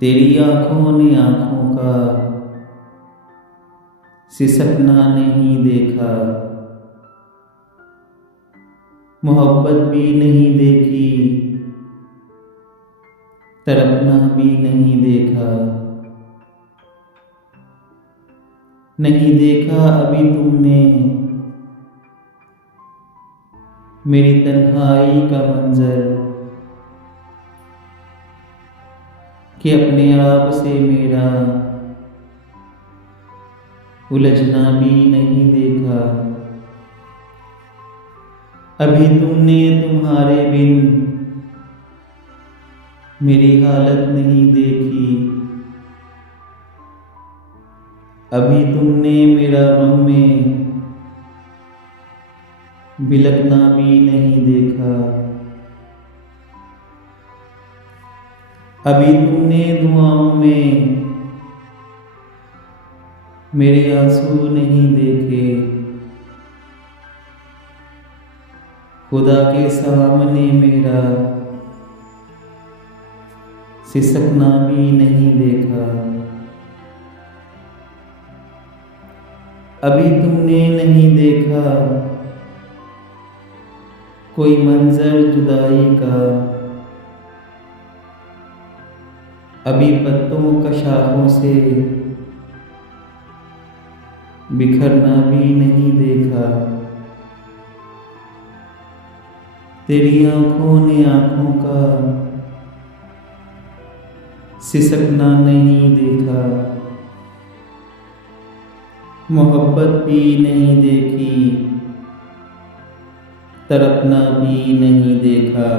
तेरी आंखों ने आंखों का सिसकना नहीं देखा, मोहब्बत भी नहीं देखी, तड़पना भी नहीं देखा। नहीं देखा अभी तुमने मेरी तन्हाई का मंजर, कि अपने आप से मेरा उलझना भी नहीं देखा। अभी तुमने तुम्हारे बिन मेरी हालत नहीं देखी, अभी तुमने मेरा गम में बिलकना भी नहीं देखा। अभी तुमने दुआओं में मेरे आंसू नहीं देखे, खुदा के सामने मेरा सिसकना भी नहीं देखा। अभी तुमने नहीं देखा कोई मंजर जुदाई का, अभी पत्तों का शाखों से बिखरना भी नहीं देखा। तेरी आंखों ने आंखों का सिसकना नहीं देखा, मोहब्बत भी नहीं देखी, तड़पना भी नहीं देखा।